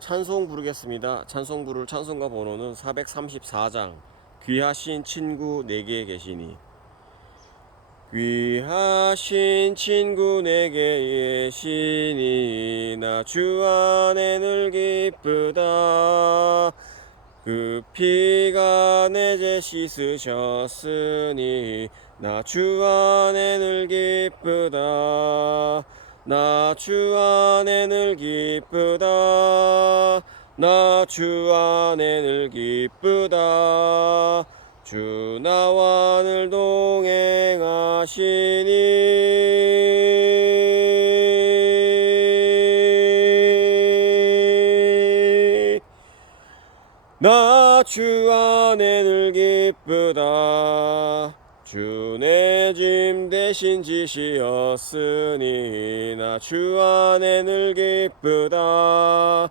찬송 부르겠습니다. 찬송 부를 찬송가 번호는 434장. 귀하신 친구 내게 계시니. 귀하신 친구 내게 계시니 나 주 안에 늘 기쁘다. 그 피가 내 죄 씻으셨으니 나 주 안에 늘 기쁘다. 나 주 안에 늘 기쁘다. 나 주 안에 늘 기쁘다. 주 나와 늘 동행하시니 나 주 안에 늘 기쁘다 주내 짐 대신 지시었으니 나 주 안에 늘 기쁘다.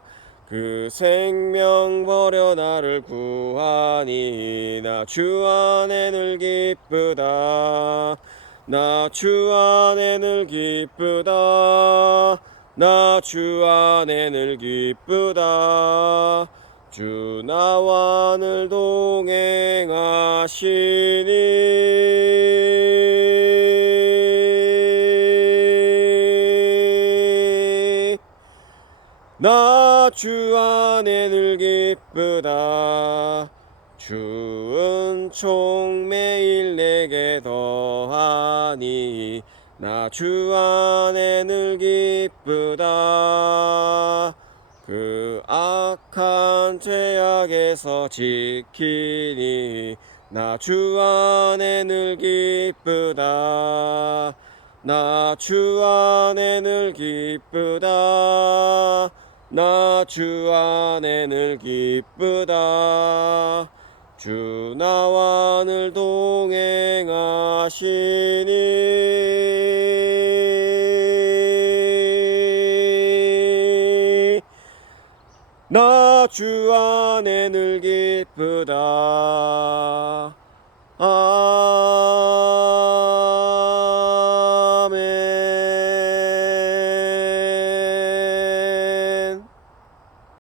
그 생명 버려 나를 구하니 나 주 안에 늘 기쁘다. 나 주 안에 늘 기쁘다. 나 주 안에 늘 기쁘다. 주 나와 늘 동행하시니 나 주 안에 늘 기쁘다. 주 은 총 매일 내게 더하니. 나 주 안에 늘 기쁘다. 그 악한 죄악에서 지키니. 나 주 안에 늘 기쁘다. 나 주 안에 늘 기쁘다 나 주 안에 늘 기쁘다. 주 나와 늘 동행하시니. 나 주 안에 늘 기쁘다. 아